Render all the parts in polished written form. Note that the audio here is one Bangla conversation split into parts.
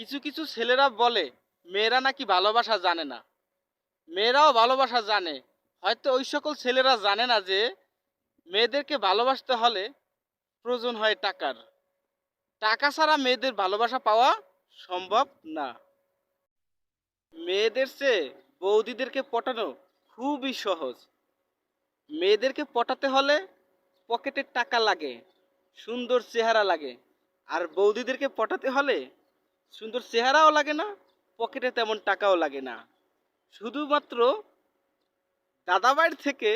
কিছু কিছু ছেলেরা বলে মেয়েরা নাকি ভালোবাসা জানে না। মেয়েরাও ভালোবাসা জানে। হয়তো ওই সকল ছেলেরা জানে না যে মেয়েদেরকে ভালোবাসতে হলে প্রয়োজন হয় টাকার। টাকা ছাড়া মেয়েদের ভালোবাসা পাওয়া সম্ভব না। মেয়েদের চেয়ে বৌদিদেরকে পটানো খুবই সহজ। মেয়েদেরকে পটাতে হলে পকেটে টাকা লাগে, সুন্দর চেহারা লাগে। আর বৌদিদেরকে পটাতে হলে সুন্দর চেহারাও লাগে না, পকেটে তেমন টাকাও লাগে না। শুধুমাত্র দাদাবাড়ির থেকে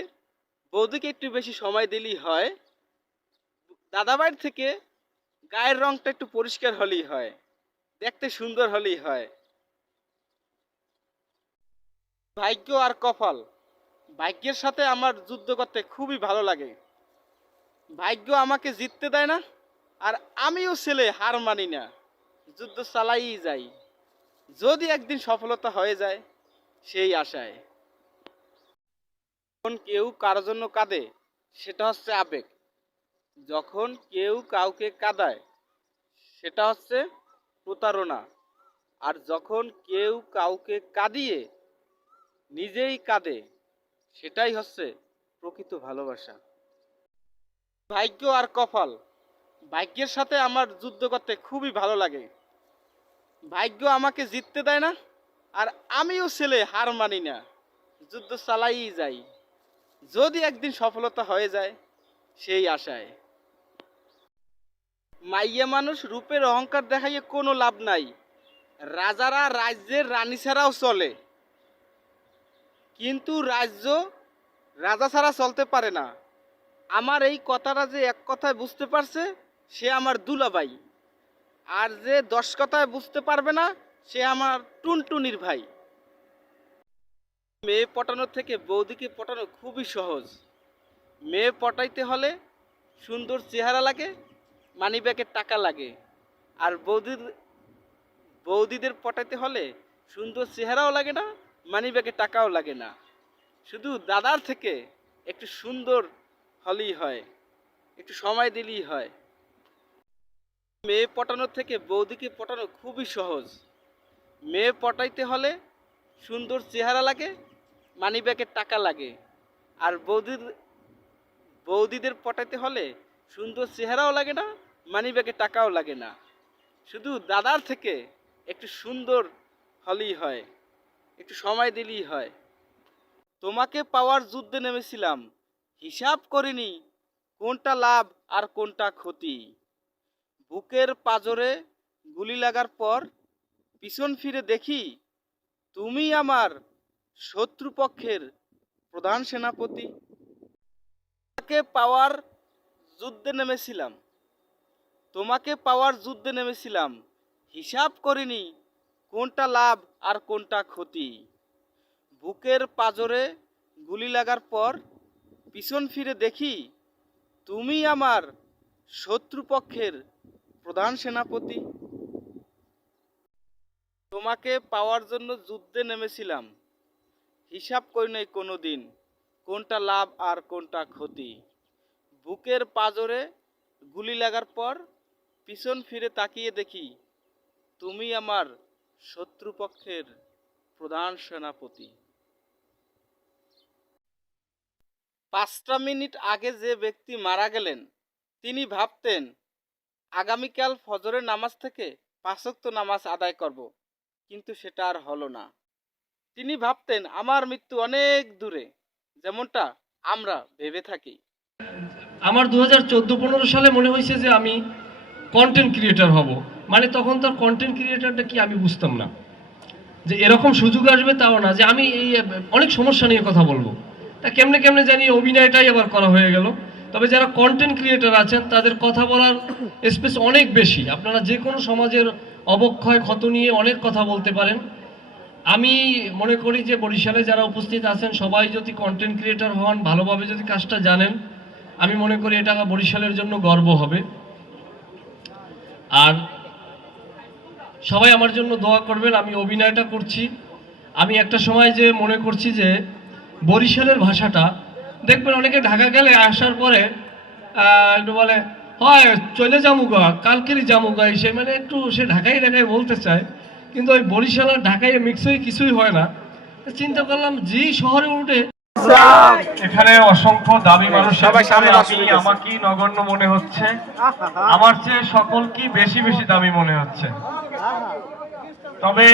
বৌদিকে একটু বেশি সময় দিলেই হয়। দাদাবাড়ির থেকে গায়ের রংটা একটু পরিষ্কার হলেই হয়, দেখতে সুন্দর হলেই হয়। ভাগ্য আর কপাল, ভাগ্যের সাথে আমার যুদ্ধ করতে খুবই ভালো লাগে। ভাগ্য আমাকে জিততে দেয় না, আর আমিও ছেলে হার মানি না, যুদ্ধ চালাই যাই। যদি একদিন সফলতা হয়ে যায় সেই আশায়। যখন কেউ কারোর জন্য কাঁদে সেটা হচ্ছে আবেগ। যখন কেউ কাউকে কাঁদায় সেটা হচ্ছে প্রতারণা। আর যখন কেউ কাউকে কাঁদিয়ে নিজেই কাঁদে সেটাই হচ্ছে প্রকৃত ভালোবাসা। ভাগ্য আর কপাল, ভাগ্যের সাথে আমার যুদ্ধ করতে খুবই ভালো লাগে। ভাগ্য আমাকে জিততে দেয় না, আর আমিও ছেলে হার মানি না, যুদ্ধ চালাই যাই। যদি একদিন সফলতা হয়ে যায় সেই আশায়। মাইয়া মানুষ রূপের অহংকার দেখাইয়ে কোনো লাভ নাই। রাজারা রাজ্যের রানী ছাড়াও চলে, কিন্তু রাজ্য রাজা ছাড়া চলতে পারে না। আমার এই কথাটা যে এক কথায় বুঝতে পারছে সে আমার দুলাভাই, আর যে 10 কথায় বুঝতে পারবে না সে আমার টুনটুনির ভাই। মেয়ে পটানোর থেকে বৌদিকে পটানো খুবই সহজ। মেয়ে পটাইতে হলে সুন্দর চেহারা লাগে, মানিব্যাগে টাকা লাগে। আর বৌদিদের পটাইতে হলে সুন্দর চেহারাও লাগে না, মানিব্যাগে টাকাও লাগে না। শুধু দাদার থেকে একটু সুন্দর হলেই হয়, একটু সময় দিলেই হয়। মেয়ে পটানোর থেকে বৌদিকে পটানো খুবই সহজ। মেয়ে পটাইতে হলে সুন্দর চেহারা লাগে, মানিব্যাগে টাকা লাগে। আর বৌদিদের পটাইতে হলে সুন্দর চেহারাও লাগে না, মানিব্যাগে টাকাও লাগে না। শুধু দাদার থেকে একটু সুন্দর হলেই হয়, একটু সময় দিলেই হয়। তোমাকে পাওয়ার যুদ্ধে নেমেছিলাম, হিসাব করিনি কোনটা লাভ আর কোনটা ক্ষতি। বুকের পাঁজরে গুলি লাগার পর পিছন ফিরে দেখি তুমি আমার শত্রুপক্ষের প্রধান সেনাপতি। তোমাকে পাওয়ার যুদ্ধে নেমেছিলাম, তোমাকে পাওয়ার যুদ্ধে নেমেছিলাম, হিসাব করিনি কোনটা লাভ আর কোনটা ক্ষতি। বুকের পাঁজরে গুলি লাগার পর পিছন ফিরে দেখি তুমি আমার শত্রুপক্ষের প্রধান সেনাপতি। তোমাকে পাওয়ার জন্য যুদ্ধে নেমেছিলাম, হিসাব করি নাই কোনো দিন কোনটা লাভ আর কোনটা ক্ষতি। বুকের পাঁজরে গুলি লাগার পর পিছন ফিরে তাকিয়ে দেখি তুমি আমার শত্রুপক্ষের প্রধান সেনাপতি। 5টা মিনিট আগে যে ব্যক্তি মারা গেলেন তিনি ভাবতেন আগামীকাল ফজরের নামাজ থেকে 5 ওয়াক্ত নামাজ আদায় করব, কিন্তু সেটা আর হলো না। তিনি ভাবতেন আমার মৃত্যু অনেক দূরে, যেমনটা আমরা ভেবে থাকি। আমার 2014-15 সালে মনে হয়েছে যে আমি কন্টেন্ট ক্রিয়েটর হব। মানে তখন তো কন্টেন্ট ক্রিয়েটরটা কি আমি বুঝতাম না, যে এরকম সুযোগ আসবে তাও না, যে আমি এই অনেক সমস্যা নিয়ে কথা বলবো। তা কেমনে কেমনে জানি অভিনয়টাই আবার করা হয়ে গেল। তবে যারা কন্টেন্ট ক্রিয়েটর আছেন তাদের কথা বলার স্পেস অনেক বেশি। আপনারা যে কোনো সমাজের অবক্ষয় ক্ষত নিয়ে অনেক কথা বলতে পারেন। আমি মনে করি যে বরিশালে যারা উপস্থিত আছেন সবাই যদি কন্টেন্ট ক্রিয়েটর হন, ভালোভাবে যদি কাজটা জানেন, আমি মনে করি এটা বরিশালের জন্য গর্ব হবে। আর সবাই আমার জন্য দোয়া করবেন। আমি অভিনয়টা করছি, আমি একটা সময় যে মনে করছি যে বরিশালের ভাষাটা দেখবেন অনেকে ঢাকা গেলে আসার পরে একটু বলে হয় চলে যামুগা কালকেরই যামুগা এসে মানে একটু সে ঢাকায় ঢাকায় বলতে চায়, কিন্তু ওই বরিশাল আর ঢাকায় মিক্স হয়ে কিছুই হয় না। তো চিন্তা করলাম যেই শহরে উঠে এখানে অসংখ্য দামি মানুষ সবাই সামনে আমাকেই নগণ্য মনে হচ্ছে, আমার চেয়ে সকল কি বেশি বেশি দামি মনে হচ্ছে। তবে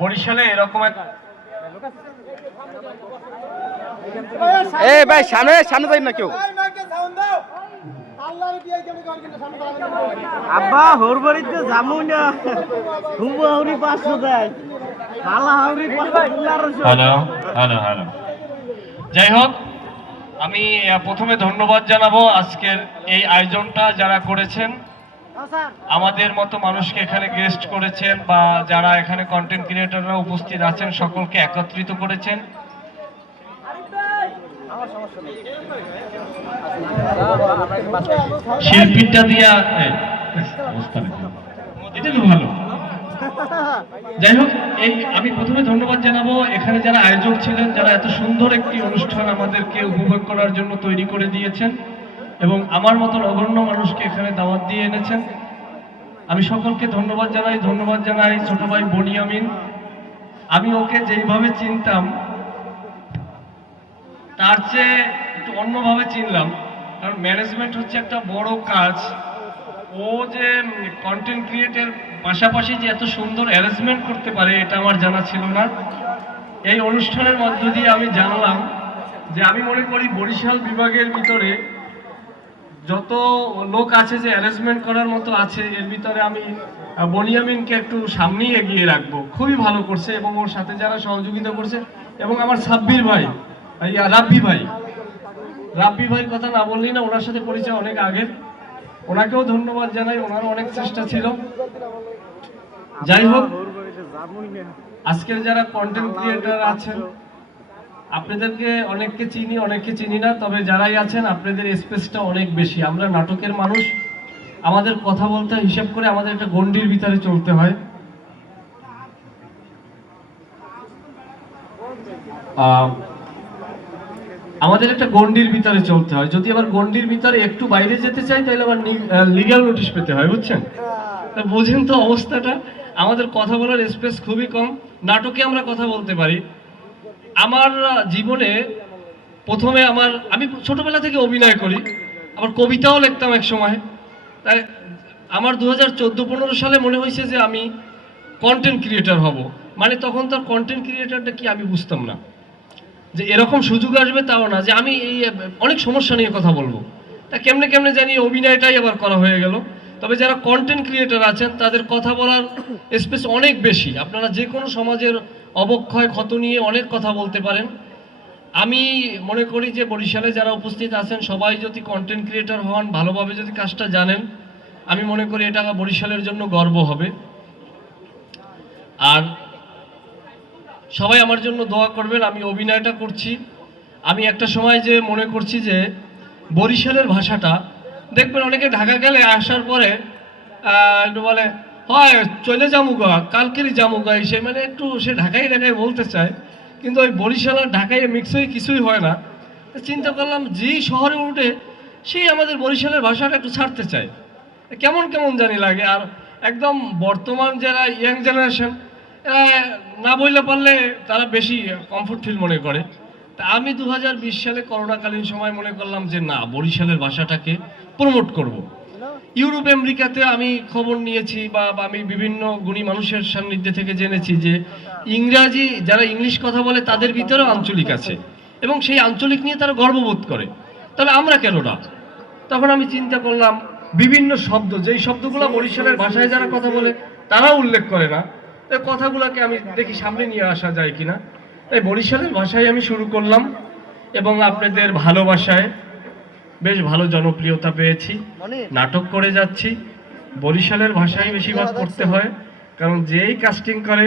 বরিশালে এরকম এক এই ভাই সামনে সামনে যাই না কেউ। আব্বা হোর বাড়িতে যাবো না, হুবু হাউরি 500 দেয়, হালা হাউরি 1500। হ্যালো হ্যালো হ্যালো, যাই হোক আমি প্রথমে ধন্যবাদ জানাবো আজকের এই আয়োজনটা যারা করেছেন, আমাদের মতো মানুষকে এখানে গেস্ট করেছেন বা যারা এখানে কন্টেন্ট ক্রিয়েটররা উপস্থিত আছেন সকলকে একত্রিত করেছেন। শিল্পীটা দিয়া এটা তো ভালো। যাই হোক এই আমি প্রথমে ধন্যবাদ জানাবো এখানে যারা আয়োজক ছিলেন, যারা এত সুন্দর একটি অনুষ্ঠান আমাদেরকে উপভোগ করার জন্য তৈরি করে দিয়েছেন এবং আমার মতো নগণ্য মানুষকে এখানে দাওয়াত দিয়ে এনেছেন। আমি সকলকে ধন্যবাদ জানাই ছোট ভাই বনিয়ামিন। আমি ওকে যেইভাবে চিনতাম তার চেয়ে একটু অন্যভাবে চিনলাম, কারণ ম্যানেজমেন্ট হচ্ছে একটা বড় কাজ। ও যে কন্টেন্ট ক্রিয়েটের পাশাপাশি যে এত সুন্দর অ্যারেঞ্জমেন্ট করতে পারে এটা আমার জানা ছিল না। এই অনুষ্ঠানের মধ্য দিয়ে আমি জানলাম যে আমি মনে করি বরিশাল বিভাগের ভিতরে যত লোক আছে যে অ্যারেঞ্জমেন্ট করার মতো আছে এর ভিতরে আমি বনিয়ামিনকে একটু সামনেই এগিয়ে রাখবো। খুবই ভালো করছে এবং ওর সাথে যারা সহযোগিতা করছে, এবং আমার সাব্বির ভাই রাব্বি ভাইয়ের কথা না বললেই না, ওনার সাথে পরিচয় অনেক আগের, ওনাকেও ধন্যবাদ জানাই, ওনারও অনেক চেষ্টা ছিল। যাই হোক আজকের যারা কন্টেন্ট ক্রিয়েটর আছেন আপনাদেরকে অনেককে চিনি অনেককে চিনি না, তবে যারাই আছেন আপনাদের স্পেসটা অনেক বেশি। আমরা নাটকের মানুষ, আমাদের কথা বলতে হিসাব করে আমাদের একটা গণ্ডির ভিতরে চলতে হয়। আমাদের একটা গণ্ডির ভিতরে চলতে হয়, যদি আবার গণ্ডির ভিতরে একটু বাইরে যেতে চাই তাহলে আবার লিগ্যাল নোটিশ পেতে হয়, বুঝছেন? তা বোঝেন তো অবস্থাটা। আমাদের কথা বলার স্পেস খুবই কম। নাটকে আমরা কথা বলতে পারি। আমার জীবনে প্রথমে আমি ছোটবেলা থেকে অভিনয় করি, আবার কবিতাও লিখতাম এক সময়। তাই আমার 2014-15 সালে মনে হয়েছে যে আমি কন্টেন্ট ক্রিয়েটর হব। মানে তখন তার কন্টেন্ট ক্রিয়েটরটা কি আমি বুঝতাম না, যে এরকম সুযোগ আসবে তাও না, যে আমি এই অনেক সমস্যা নিয়ে কথা বলবো। তা কেমনে কেমনে জানি অভিনয়টাই আবার করা হয়ে গেল। তবে যারা কন্টেন্ট ক্রিয়েটর আছেন তাদের কথা বলার স্পেস অনেক বেশি। আপনারা যে কোনো সমাজের অবক্ষয় ক্ষত নিয়ে অনেক কথা বলতে পারেন। আমি মনে করি যে বরিশালে যারা উপস্থিত আছেন সবাই যদি কন্টেন্ট ক্রিয়েটর হন, ভালোভাবে যদি কাজটা জানেন, আমি মনে করি এটা বরিশালের জন্য গর্ব হবে। আর সবাই আমার জন্য দোয়া করবেন। আমি অভিনয়টা করছি, আমি একটা সময় যে মনে করছি যে বরিশালের ভাষাটা দেখবেন অনেকে ঢাকা গেলে আসার পরে একটু বলে হয় চলে যামুগা কালকেরই যামুগা এসে মানে একটু সে ঢাকায় ঢাকায় বলতে চায়, কিন্তু ওই বরিশাল আর ঢাকায় মিক্স হয়ে কিছুই হয় না। তো চিন্তা করলাম যেই শহরে উঠে সেই আমাদের বরিশালের ভাষাটা একটু ছাড়তে চায়, কেমন কেমন জানি লাগে। আর একদম বর্তমান যারা ইয়াং জেনারেশন না বললে পারলে তারা বেশি কমফোর্ট ফিল মনে করে। তা আমি 2020 সালে করোনাকালীন সময় মনে করলাম যে না, বরিশালের ভাষাটাকে প্রমোট করব। ইউরোপ আমেরিকাতে আমি খবর নিয়েছি বা আমি বিভিন্ন গুণী মানুষের সান্নিধ্যে থেকে জেনেছি যে ইংরাজি যারা ইংলিশ কথা বলে তাদের ভিতরেও আঞ্চলিক আছে এবং সেই আঞ্চলিক নিয়ে তারা গর্ববোধ করে, তবে আমরা কেন না? তখন আমি চিন্তা করলাম বিভিন্ন শব্দ, যেই শব্দগুলো বরিশালের ভাষায় যারা কথা বলে তারাও উল্লেখ করে না, এই কথাগুলোকে আমি দেখি সামনে নিয়ে আসা যায় কিনা। তাই বরিশালের ভাষায় আমি শুরু করলাম এবং আপনাদের ভালোবাসায় বেশ ভালো জনপ্রিয়তা পেয়েছি। নাটক করে যাচ্ছি, বরিশালের ভাষায় বেশিরভাগ করতে হয়, কারণ যেই কাস্টিং করে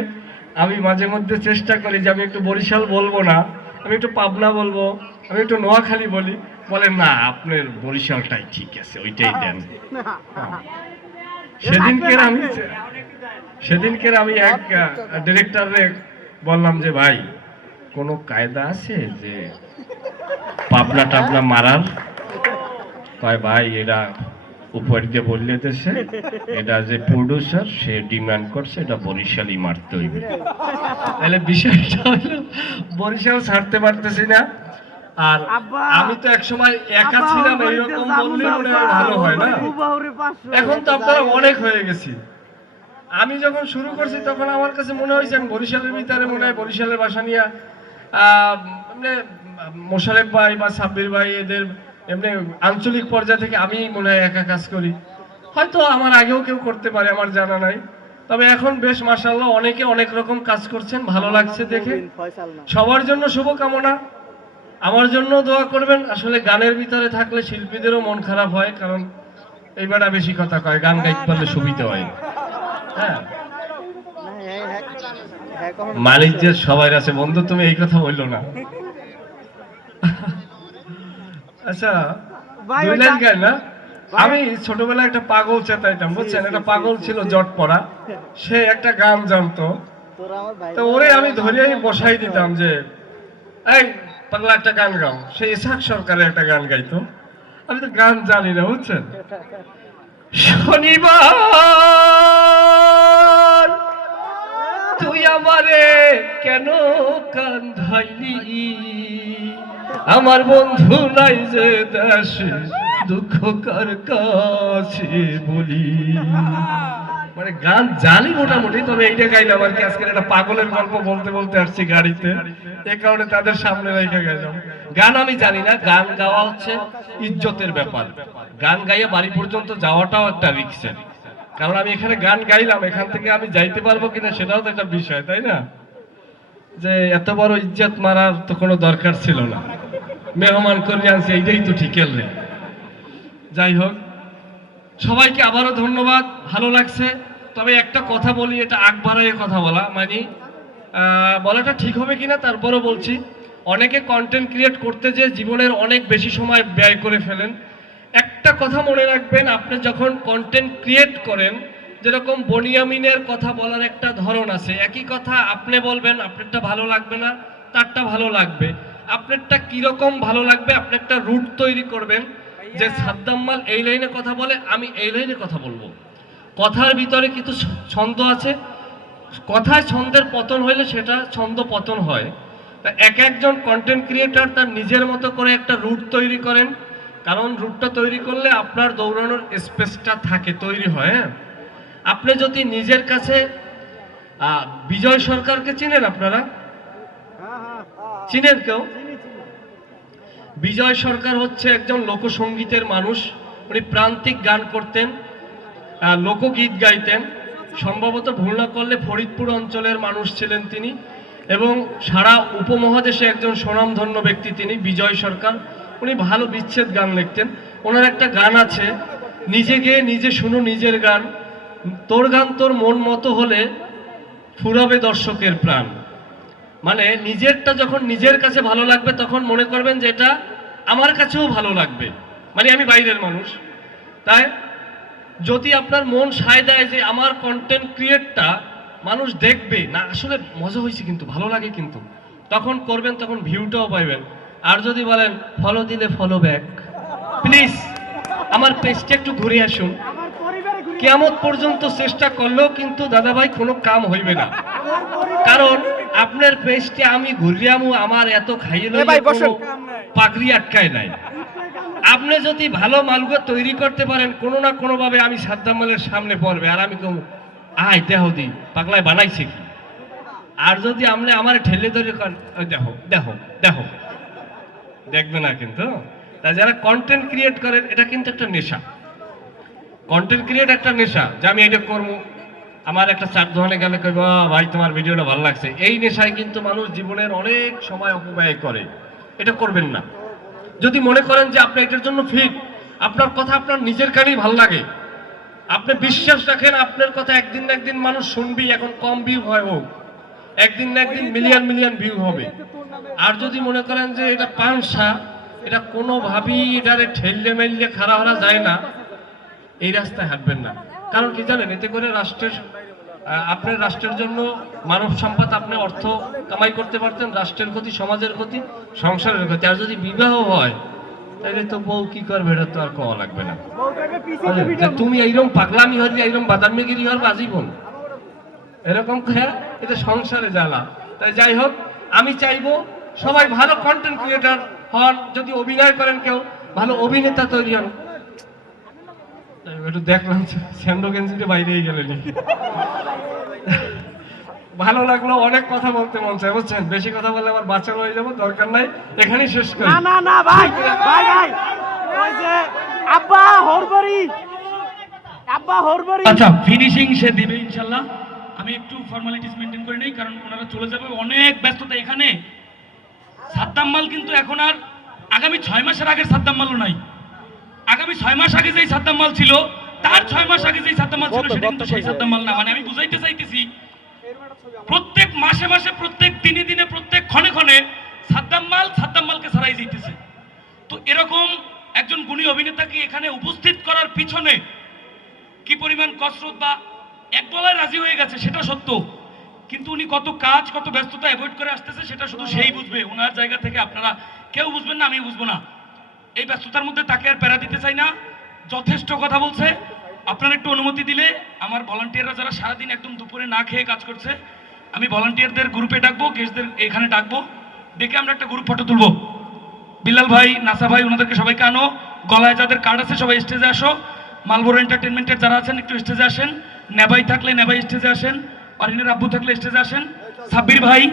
আমি মাঝে মধ্যে চেষ্টা করি যে আমি একটু বরিশাল বলবো না, আমি একটু পাবনা বলবো, আমি একটু নোয়াখালী বলি, বলে না আপনার বরিশালটাই ঠিক আছে, ওইটাই দেন। সেদিনকে আমি এক ডিরেক্টরে বললাম যে ভাই কোনো কায়দা আছে যে পাবনা টাবনা মারার? কয় ভাই এরা উপরকে বললে দেশে এটা যে প্রডিউসার সে ডিমান্ড করছে এটা বরিশালই মারতে হইবে। তাহলে বিষয়টা হলো বরিশাল ছাড়তে পারতেছি না। আর আব্বা, আমি তো একসময় একা ছিলাম, এইরকম বললে মনে হয় ভালো হয় না। এখন তো আপনারা অনেক হয়ে গেছি। আমি যখন শুরু করছি তখন আমার কাছে মনে হয়েছে আমি বরিশালের ভিতরে মনে হয় বরিশালের বাসা নিয়ে মানে মোশারেফ ভাই বা সাব্বির ভাই এদের এমনি আঞ্চলিক পর্যায় থেকে আমি মনে হয় একা কাজ করি। হয়তো আমার আগেও কেউ করতে পারে, আমার জানা নাই। তবে এখন বেশ মাশাআল্লাহ অনেকে অনেক রকম কাজ করছেন, ভালো লাগছে দেখে। সবার জন্য শুভকামনা, আমার জন্য দোয়া করবেন। আসলে গানের ভিতরে থাকলে শিল্পীদেরও মন খারাপ হয়, কারণ এইবারটা বেশি কথা কয়, গান গাইতে পারলে সুবিধা হয়। হ্যাঁ, মানিজ্যের সবাই আছে বন্ধু, তুমি এই কথা বললো না। আচ্ছা, দুই লাইন গাই না। আমি ছোটবেলায় একটা পাগল চেতাইতাম, বুঝছেন? একটা পাগল ছিল জট পড়া, সে একটা গান জানতো, তো ওরে আমি ধরে বসাই দিতাম যে এই পাগলা একটা গান গাও। সে ইসাক সরকারের একটা গান গাইতো, আমি তো গান জানি না, বুঝছেন? শনিবার তুই আমারে কেন কান্ধাইলি, আমার বন্ধু নাই যে দেশে দুঃখ কার কাছে বলি। মানে গান জানি মোটামুটি, তবে এইটা গাইলাম আর কি। আজকে একটা পাগলের গল্প বলতে বলতে আসছি গাড়িতে, এই কারণে তাদের সামনে রেখে গাইলাম। গান আমি জানি না, গান গাওয়া হচ্ছে ইজ্জতের ব্যাপার। গান গাইয়ে বাড়ি পর্যন্ত যাওয়াটাও একটা রিস্কের, কারণ আমি এখানে গান গাইলাম, এখান থেকে আমি যাইতে পারবো কিনা সেটাও তো একটা বিষয়, তাই না? যে এত বড় ইজ্জত মারার তো কোনো দরকার ছিল না, মেহমান করে আনছি, এইটাই তো ঠিক এলে। যাই হোক, সবাইকে আবারও ধন্যবাদ, ভালো লাগছে। তবে একটা কথা বলি, এটা আগ বাড়াইয়ে কথা বলা, মানে বলাটা ঠিক হবে কিনা তারপরও বলছি। অনেকে কন্টেন্ট ক্রিয়েট করতে যে জীবনের অনেক বেশি সময় ব্যয় করে ফেলেন। একটা কথা মনে রাখবেন, আপনি যখন কন্টেন্ট ক্রিয়েট করেন, যেরকম বনিয়ামিনের কথা বলার একটা ধরন আছে, একই কথা আপনি বলবেন, আপনারটা ভালো লাগবে না, তারটা ভালো লাগবে। আপনারটা কিরকম ভালো লাগবে, আপনি একটা রুট তৈরি করবেন যে সাদ্দাম মাল এই লাইনে কথা বলে, আমি এই লাইনে কথা বলবো। কথার ভিতরে কিছু ছন্দ আছে, কথায় ছন্দের পতন হইলে সেটা ছন্দ পতন হয়। তা এক একজন কন্টেন্ট ক্রিয়েটর তার নিজের মতো করে একটা রুট তৈরি করেন, কারণ রুটটা তৈরি করলে আপনার দৌড়ানোর স্পেসটা থাকে, তৈরি হয়। হ্যাঁ, আপনি যদি নিজের কাছে বিজয় সরকারকে চিনেন, আপনারা চিনেন কেউ? বিজয় সরকার হচ্ছে একজন লোকসঙ্গীতের মানুষ। উনি প্রান্তিক গান করতেন, লোকগীত গাইতেন। সম্ভবত ভুল না করলে ফরিদপুর অঞ্চলের মানুষ ছিলেন তিনি, এবং সারা উপমহাদেশে একজন স্বনামধন্য ব্যক্তি তিনি, বিজয় সরকার। উনি ভালো বিচ্ছেদ গান লিখতেন। ওনার একটা গান আছে, নিজে গেয়ে নিজে শুনো নিজের গান, তোর গান তোর মন মতো হলে ফুরাবে দর্শকের প্রাণ। মানে নিজেরটা যখন নিজের কাছে ভালো লাগবে তখন মনে করবেন যে এটা আমার কাছেও ভালো লাগবে, মানে আমি বাইরের মানুষ। তাই যদি আপনার মন সায় দেয় যে আমার কন্টেন্ট ক্রিয়েটটা মানুষ দেখবে না, আসলে মজা হয়েছে কিন্তু ভালো লাগে কিন্তু, তখন করবেন, তখন ভিউটাও পাইবেন। আর যদি বলেন ফলো দিলে ফলো ব্যাক, প্লিজ আমার পেজটা একটু ঘুরে আসুন, কিয়ামত পর্যন্ত চেষ্টা করলেও কিন্তু দাদাভাই কোনো কাম হইবে না। কারণ আপনার পেজটা আমি ঘুরিয়ামু, আমার এত খাইয়ে পাগড়ি আটকায় নাই। আপনি যদি ভালো মালগুলো তৈরি করতে পারেন, কোনো না কোনো ভাবে আমি সাদ্দাম মালের সামনে পড়বে, আর আমি কম আয় দেহ দি পাগলায় বানাইছে কি। আর যদি আপনি আমার ঠেলে ধরে দেখো দেখো দেখো, দেখবে না কিন্তু। তাই যারা কন্টেন্ট ক্রিয়েট করেন, এটা কিন্তু একটা নেশা। কন্টেন্ট ক্রিয়েট একটা নেশা, যে আমি এটা করবো, আমার একটা চার দোকানে গেলে কইব ভাই তোমার ভিডিওটা ভালো লাগছে। এই নেশায় কিন্তু মানুষ জীবনের অনেক সময় অপব্যয় করে, এটা করবেন না। যদি মনে করেন যে আপনি এটার জন্য ফিট, আপনার কথা আপনার নিজের কানেই ভালো লাগে, আপনি বিশ্বাস রাখেন আপনার কথা একদিন না একদিন মানুষ শুনবি, এখন কম ভিউ হয় হোক, একদিন না একদিন মিলিয়ন মিলিয়ন ভিউ হবে। আর যদি মনে করেন যে এটা পানসা, এটা কোনোভাবেই এটারে ঠেললে মেললে খাড়া হওয়া যায় না, এই রাস্তায় হাঁটবেন না। কারণ কি জানেন, এতে করে আপনার রাষ্ট্রের জন্য মানব সম্পদ, আপনি অর্থ কামাই করতে পারতেন, রাষ্ট্রের ক্ষতি, সমাজের ক্ষতি, সংসারের ক্ষতি। আর যদি বিবাহ হয়, তাহলে তো বউ কি করবে এটা তো আর কওয়া লাগবে না। বউটাকে পিছে আরে, দিবি তা তুমি এইরকম পাগলামি হলি এইরকম বাদামিগিরি হল আজীবন এরকম হ্যাঁ, এটা সংসারে জ্বালা। তাই যাই হোক, আমি চাইবো সবাই ভালো কন্টেন্ট ক্রিয়েটর হন, যদি অভিনয় করেন কেউ ভালো অভিনেতা তৈরি হন। তাই একটু দেখলাম স্যান্ডো গেঞ্জিতে বাইরেই গেলেন। ভালো লাগলো, অনেক কথা বলতে মন চায় বুঝছেন, বেশি কথা বলে আবার বাচ্চা হয়ে যাবো, দরকার নাই, এখানেই শেষ করি। না না না ভাই ভাই ভাই ওই যে আব্বা হরবাড়ি আব্বা হরবাড়ি আচ্ছা, ফিনিশিং সে দিবে ইনশাল্লাহ। আমি একটু ফর্মালিটিস মেনটেন করে নেই, কারণ ওনারা চলে যাবে, অনেক ব্যস্ততা এখানে। সাদ্দাম মাল কিন্তু এখন আর আগামী 6 মাসের আগের সাদ্দাম মালও নাই। আগামী 6 মাস আগে যেই সাদ্দাম মাল ছিল, তার 6 মাস আগে যেই সাদ্দাম মাল ছিল, সেটা কিন্তু সেই সাদ্দাম মাল না। মানে আমি বুঝাইতে চাইতেছি, প্রত্যেক মাসে মাসে, প্রত্যেক দিনে দিনে, প্রত্যেক ক্ষণে ক্ষণে সাদ্দাম মালকে ছাড়াই যাইতেছে। তো এরকম একজন গুণী অভিনেতাকে এখানে উপস্থিত করার পিছনে কি পরিমাণ কসরত বা এক বলায় রাজি হয়ে গেছে সেটা সত্য, কিন্তু উনি কত কাজ, কত ব্যস্ততা অ্যাভয়েড করে আসতেছে সেটা শুধু সেই বুঝবে। ওনার জায়গা থেকে আপনারা কেউ বুঝবেন না, আমি বুঝবো না। এই ব্যস্ততার মধ্যে তাকে আর প্যারা দিতে চাই না, যথেষ্ট কথা বলছে। আপনারা একটু অনুমতি দিলে আমার ভলান্টিয়াররা যারা সারাদিন একদম দুপুরে না খেয়ে কাজ করছে, আমি ভলান্টিয়ারদের গ্রুপে ডাকবো, গেস্টদের এখানে ডাকবো, ডেকে আমরা একটা গ্রুপ ফটো তুলবো। বিল্লাল ভাই, নাসা ভাই, ওনাদেরকে সবাইকে আনো। গলায় যাদের কার্ড আছে সবাই স্টেজে আসো। মালবোরো এন্টারটেনমেন্টের যারা আছেন একটু স্টেজে আসেন। নেবাই থাকলে নেবাই স্টেজে আসেন। অরিনের আব্বু থাকলে স্টেজে আসেন। সাব্বির ভাই,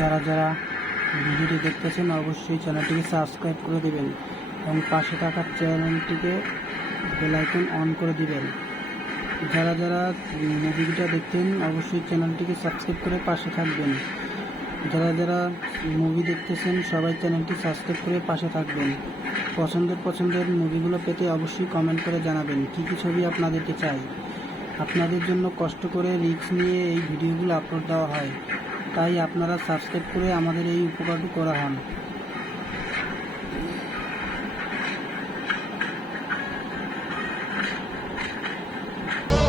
যারা যারা ভিডিওটি দেখতেছেন অবশ্যই চ্যানেলটিকে সাবস্ক্রাইব করে দেবেন এবং পাশে থাকা চ্যানেলটিকে বেল আইকন অন করে দিবেন। যারা যারা মুভিটা দেখতেন অবশ্যই চ্যানেলটিকে সাবস্ক্রাইব করে পাশে থাকবেন। যারা যারা মুভি দেখতেছেন সবাই চ্যানেলটি সাবস্ক্রাইব করে পাশে থাকবেন। পছন্দের মুভিগুলো পেতে অবশ্যই কমেন্ট করে জানাবেন কী কী ছবি আপনাদেরকে চাই। আপনাদের জন্য কষ্ট করে রিস্ক নিয়ে এই ভিডিওগুলো আপলোড দেওয়া হয়, তাই আপনারা সাবস্ক্রাইব করে আমাদের এই উপকারটি করা হন।